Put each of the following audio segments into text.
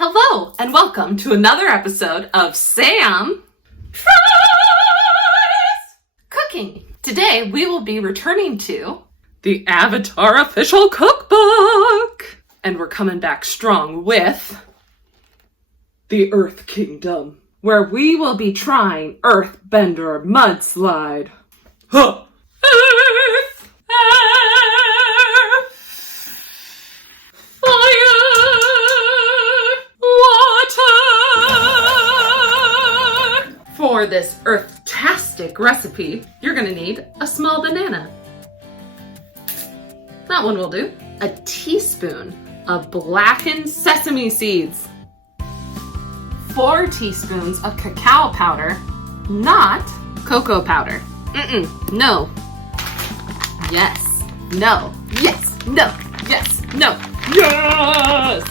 Hello, and welcome to another episode of Sam Tries Cooking. Today, we will be returning to the Avatar Official Cookbook. And we're coming back strong with the Earth Kingdom, where we will be trying Earthbender Mudslide. Huh. Earth, air, fire, water. For this earth-tastic recipe, you're gonna need a small banana. That one will do. A teaspoon of blackened sesame seeds. 4 teaspoons of cacao powder, not cocoa powder. No. Yes. No. Yes. No. Yes. No. Yes!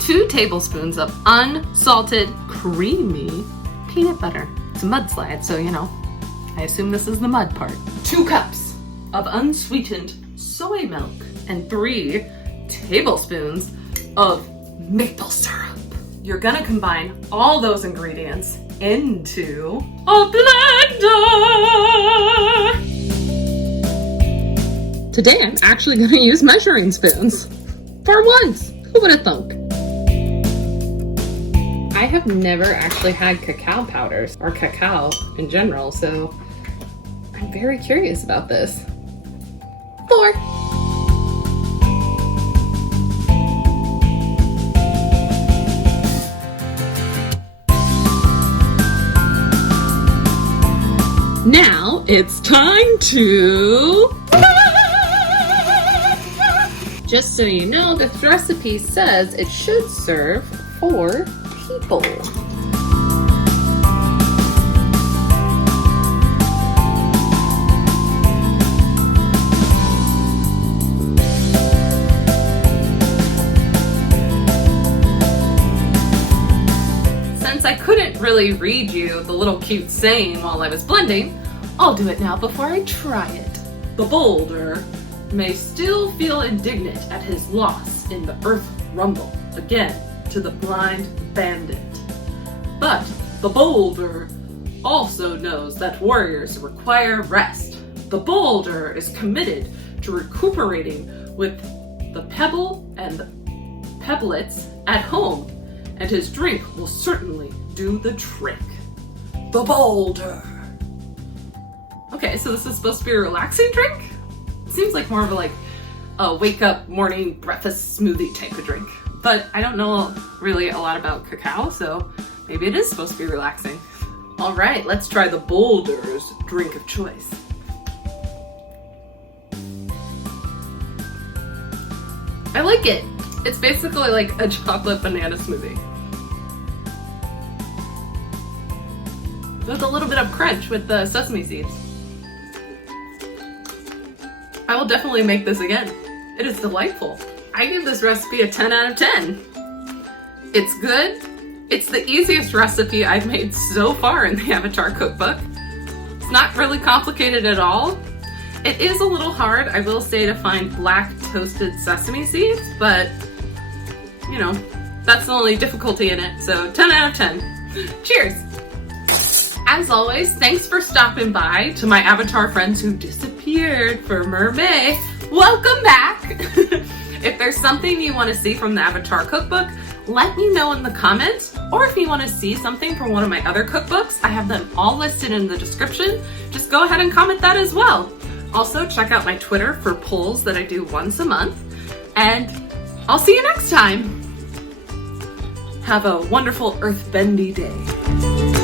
2 tablespoons of unsalted, creamy peanut butter. It's a mudslide, so I assume this is the mud part. 2 cups of unsweetened soy milk and 3 tablespoons of maple syrup. You're gonna combine all those ingredients into a blender. Today I'm actually gonna use measuring spoons. For once, who would have thunk? I have never actually had cacao powders or cacao in general, so I'm very curious about this. 4. Now it's time to... Just so you know, this recipe says it should serve 4 people. Since I couldn't really read you the little cute saying while I was blending, I'll do it now before I try it. The boulder may still feel indignant at his loss in the earth rumble, again to the blind bandit. But the boulder also knows that warriors require rest. The boulder is committed to recuperating with the pebble and the pebblets at home, and his drink will certainly do the trick. The boulder. Okay, so this is supposed to be a relaxing drink? It seems like more of a wake up morning breakfast smoothie type of drink. But I don't know really a lot about cacao, so maybe it is supposed to be relaxing. All right, let's try the boulder's drink of choice. I like it. It's basically like a chocolate banana smoothie. With a little bit of crunch with the sesame seeds. I will definitely make this again. It is delightful. I give this recipe a 10 out of 10. It's good. It's the easiest recipe I've made so far in the Avatar cookbook. It's not really complicated at all. It is a little hard, I will say, to find black toasted sesame seeds, but that's the only difficulty in it. So 10 out of 10. Cheers. As always, thanks for stopping by. To my Avatar friends who disappeared for Mermaid, welcome back. If there's something you want to see from the Avatar cookbook, let me know in the comments. Or if you want to see something from one of my other cookbooks, I have them all listed in the description. Just go ahead and comment that as well. Also, check out my Twitter for polls that I do once a month. And I'll see you next time. Have a wonderful earthbendy day.